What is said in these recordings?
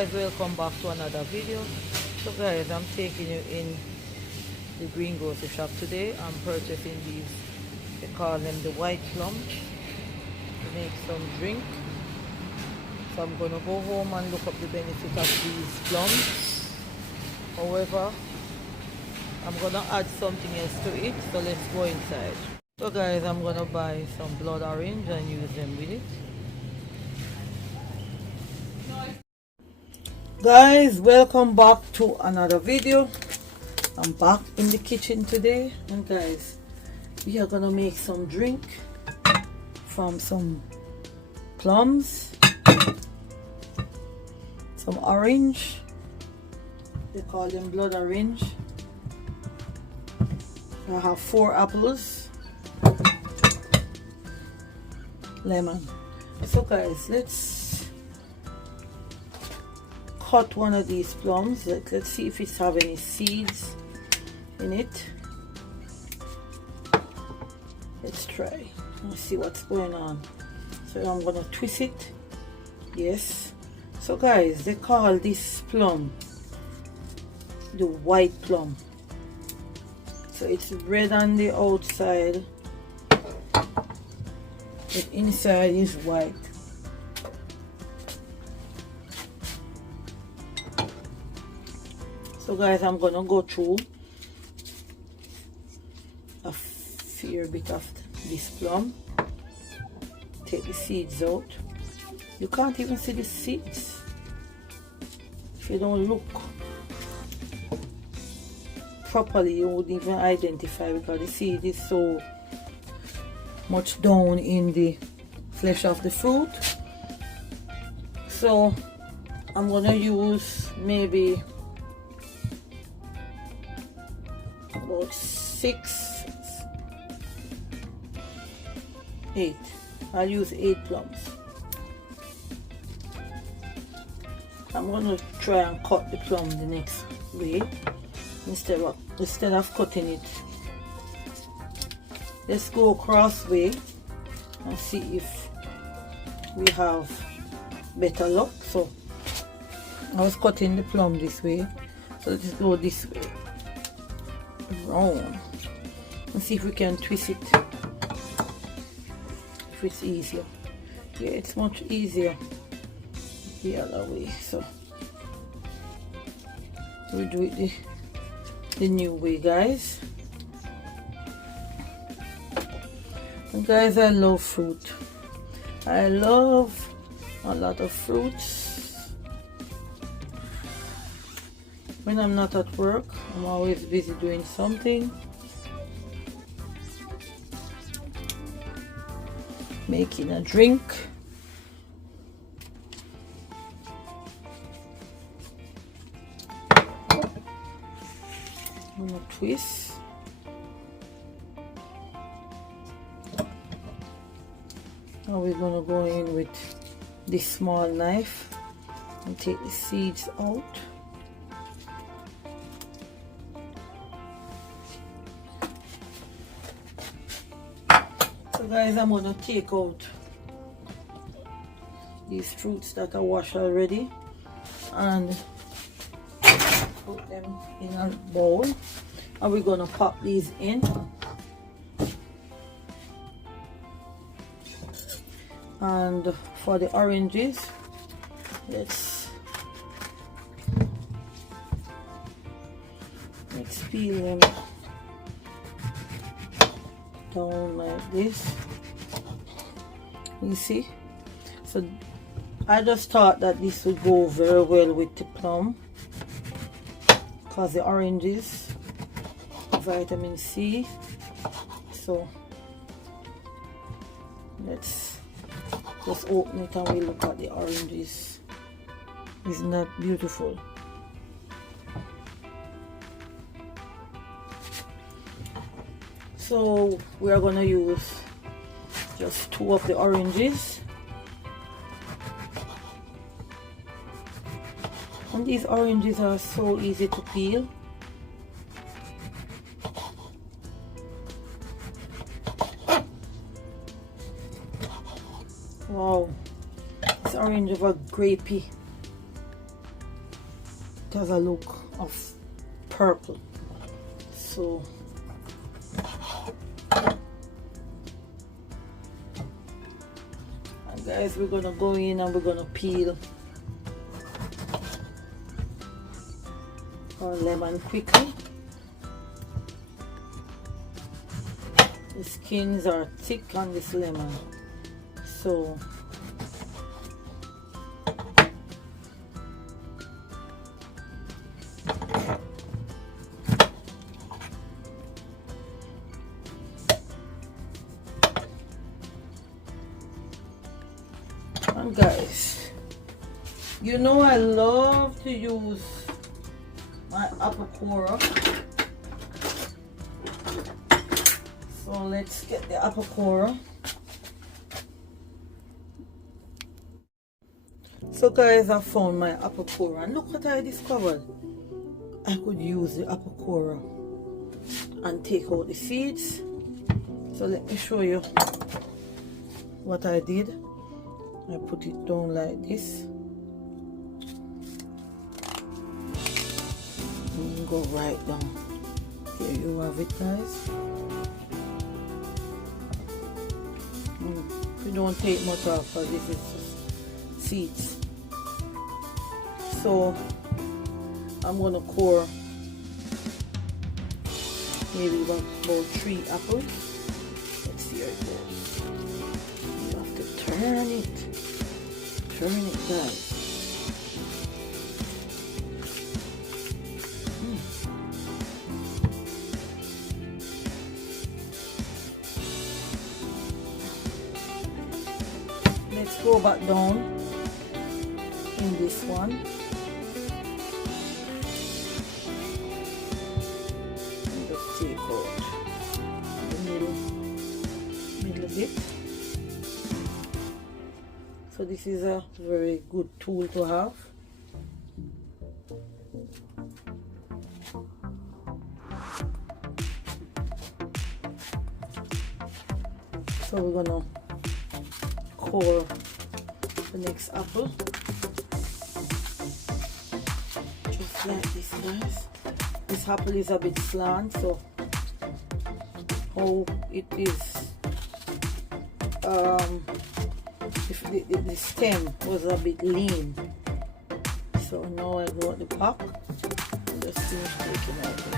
guys, welcome back to another video. So guys, I'm taking you in the green grocery shop today. I'm purchasing these, they call them the white plums, to make some drink. So I'm gonna go home and look up the benefit of these plums. However, I'm gonna add something else to it, so let's go inside. So guys, I'm gonna buy some blood orange and use them with it. Guys, welcome back to another video. I'm back in the kitchen today, and guys, we are gonna make some drink from some plums, some orange, they call them blood orange. I have 4 apples, lemon. So guys, let's cut one of these plums. Let's see if it's have any seeds in it. Let's try. Let's see what's going on. So I'm gonna twist it. Yes. So guys, they call this plum the white plum. So it's red on the outside, the inside is white. So guys, I'm gonna go through a fair bit of this plum, take the seeds out. You can't even see the seeds if you don't look properly. You wouldn't even identify, because the seed is so much down in the flesh of the fruit. So I'm gonna use maybe about 6, 8. I'll use 8 plums. I'm gonna try and cut the plum the next way instead of cutting it. Let's go across way and see if we have better luck. So I was cutting the plum this way, so let's go this way round and see if we can twist it, if it's easier. Yeah, it's much easier the other way, so we do it the new way, guys. And guys, I love fruit. I love a lot of fruits. When I'm not at work, I'm always busy doing something, making a drink. I'm gonna twist. Now we're gonna go in with this small knife and take the seeds out. So guys, I'm gonna take out these fruits that I washed already and put them in a bowl, and we're gonna pop these in. And for the oranges, let's peel them down like this. You see? So I just thought that this would go very well with the plum, because the oranges, vitamin C. So let's just open it and we look at the oranges. Isn't that beautiful? So we are going to use just 2 of the oranges, and these oranges are so easy to peel. Wow, this orange have a grapey it has a look of purple. So and guys, we're gonna go in and we're gonna peel our lemon quickly. The skins are thick on this lemon, so and guys, you know I love to use my apple core. So let's get the apple core. So guys, I found my apple core and look what I discovered. I could use the apple core and take out the seeds. So let me show you what I did. I put it down like this. And go right down. Here you have it, guys. We don't take much off because this is seeds. So I'm gonna core maybe about 3 apples. Let's see how it goes. You have to turn it, guys. Let's go back down in this one. And just take out the middle bit. So this is a very good tool to have. So we're gonna core the next apple just like this, guys. This apple is a bit slant, so how it is if the stem was a bit lean, so now I got the pack and just finish taking out it.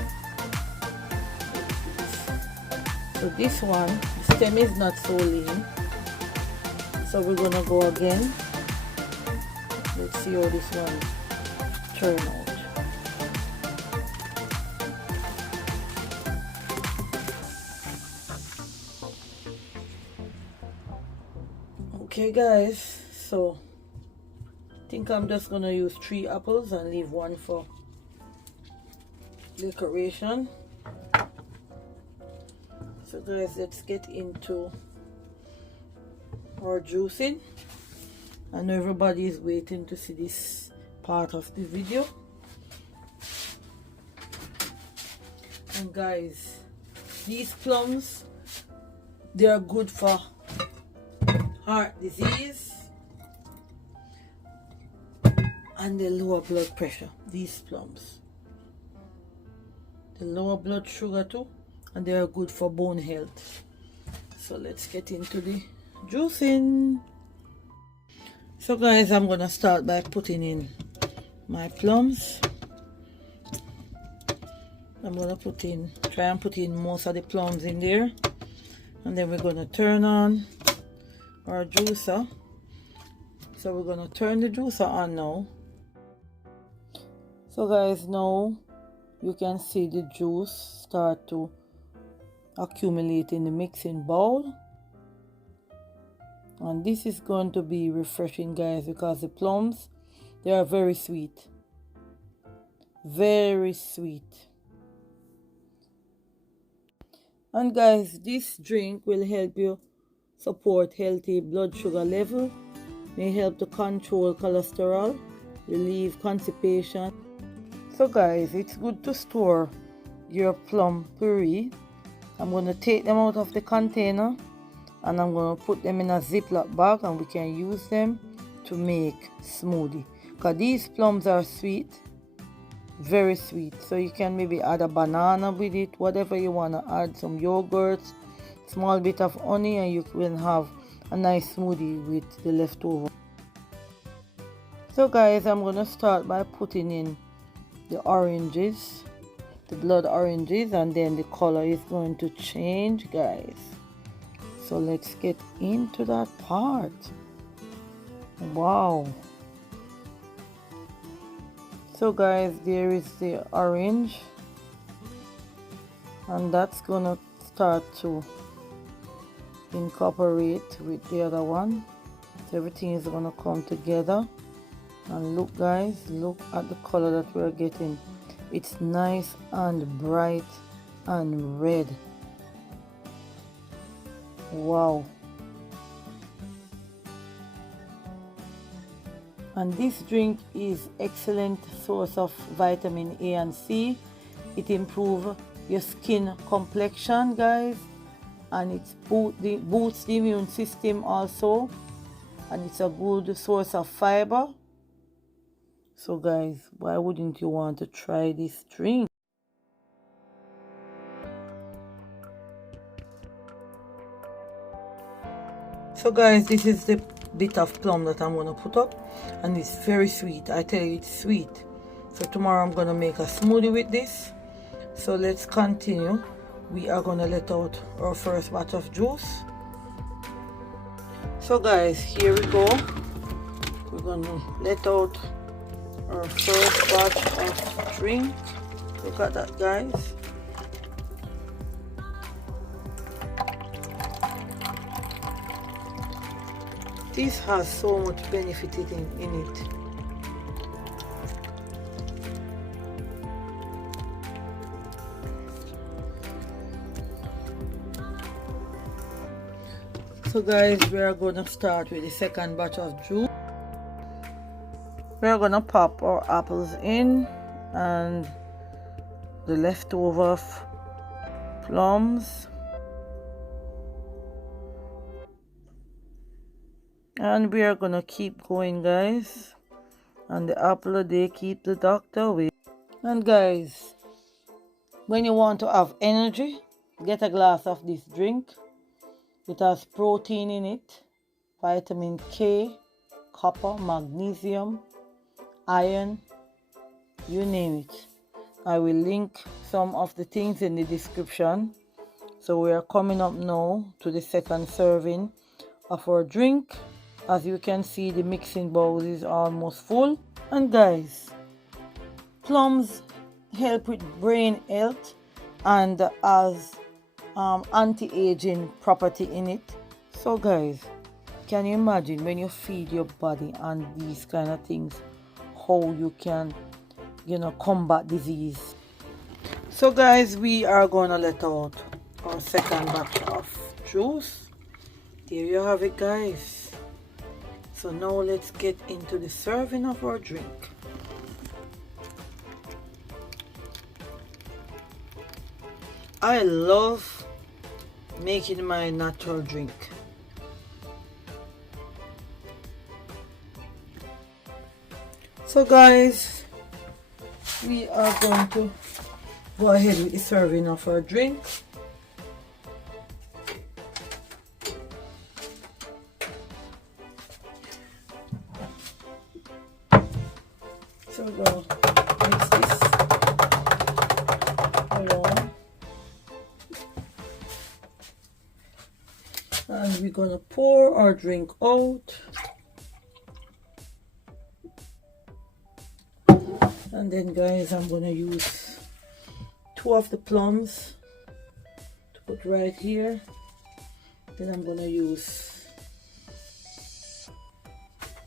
So this one, the stem is not so lean, so we're gonna go again. Let's see how this one turn out. Okay guys, so I think I'm just gonna use 3 apples and leave 1 for decoration. So guys, let's get into our juicing. I know everybody is waiting to see this part of the video. And guys, these plums, they are good for heart disease and the lower blood pressure. These plums, the lower blood sugar too, and they are good for bone health. So let's get into the juicing. So guys, I'm gonna start by putting in my plums. I'm gonna try and put in most of the plums in there, and then we're gonna turn on our juicer. So we're gonna turn the juicer on now. So guys, now you can see the juice start to accumulate in the mixing bowl, and this is going to be refreshing, guys, because the plums, they are very sweet, very sweet. And guys, this drink will help you support healthy blood sugar level, may help to control cholesterol, relieve constipation. So guys, it's good to store your plum puree. I'm going to take them out of the container and I'm going to put them in a Ziploc bag, and we can use them to make smoothie, because these plums are sweet very sweet. So you can maybe add a banana with it, whatever you want to add, some yogurt, small bit of honey, and you can have a nice smoothie with the leftover. So guys, I'm gonna start by putting in the oranges, the blood oranges, and then the color is going to change, guys. So let's get into that part. Wow. So guys, there is the orange, and that's gonna start to incorporate with the other one. So everything is gonna come together. And look guys, look at the color that we're getting. It's nice and bright and red. Wow. And this drink is excellent source of vitamin A and C. It improves your skin complexion, guys, and it boosts the immune system also, and it's a good source of fiber. So guys, why wouldn't you want to try this drink? So guys, this is the bit of plum that I'm going to put up, and it's very sweet. I tell you, it's sweet. So tomorrow I'm going to make a smoothie with this. So let's continue. We are going to let out our first batch of juice. So guys, here we go. We're going to let out our first batch of drink. Look at that, guys. This has so much benefit in it. So guys, we are going to start with the second batch of juice. We are going to pop our apples in and the leftover plums. And we are going to keep going, guys. And the apple a day keep the doctor away. And guys, when you want to have energy, get a glass of this drink. It has protein in it, vitamin K, copper, magnesium, iron, you name it. I will link some of the things in the description. So we are coming up now to the second serving of our drink. As you can see, the mixing bowl is almost full. And guys, plums help with brain health and has anti-aging property in it. So guys, can you imagine when you feed your body and these kind of things, how you can, combat disease? So guys, we are gonna let out our second batch of juice. There you have it, guys. So now let's get into the serving of our drink. I love making my natural drink. So guys, we are going to go ahead with the serving of our drink. So we're going to mix this along. And we're going to pour our drink out. And then guys, I'm going to use 2 of the plums to put right here. Then I'm going to use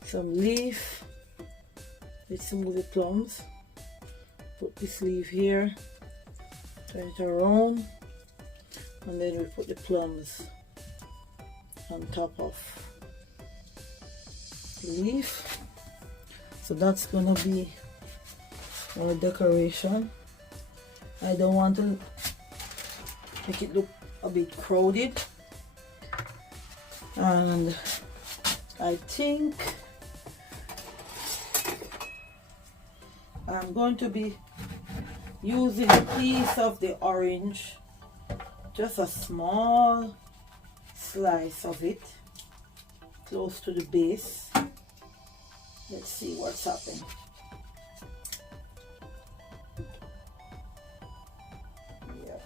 some leaf with some of the plums. Put this leaf here, turn it around, and then we put the plums on top of the leaf. So that's gonna be our decoration. I don't want to make it look a bit crowded, and I think I'm going to be using a piece of the orange, just a small slice of it, close to the base. Let's see what's happening. Yeah.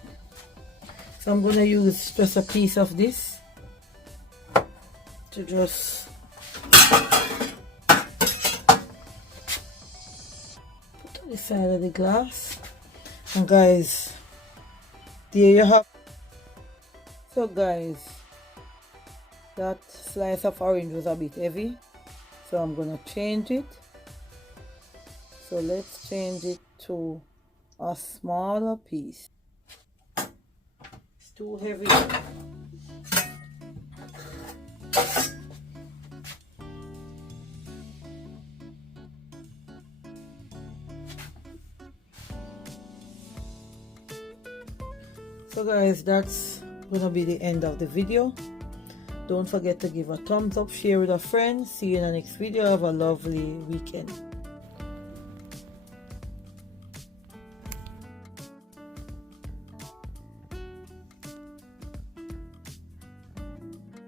So I'm going to use just a piece of this to just put on the side of the glass. And guys, there you have. So guys, that slice of orange was a bit heavy, so I'm gonna change it. So let's change it to a smaller piece. It's too heavy. So guys, that's gonna be the end of the video. Don't forget to give a thumbs up, share with a friend. See you in the next video. Have a lovely weekend.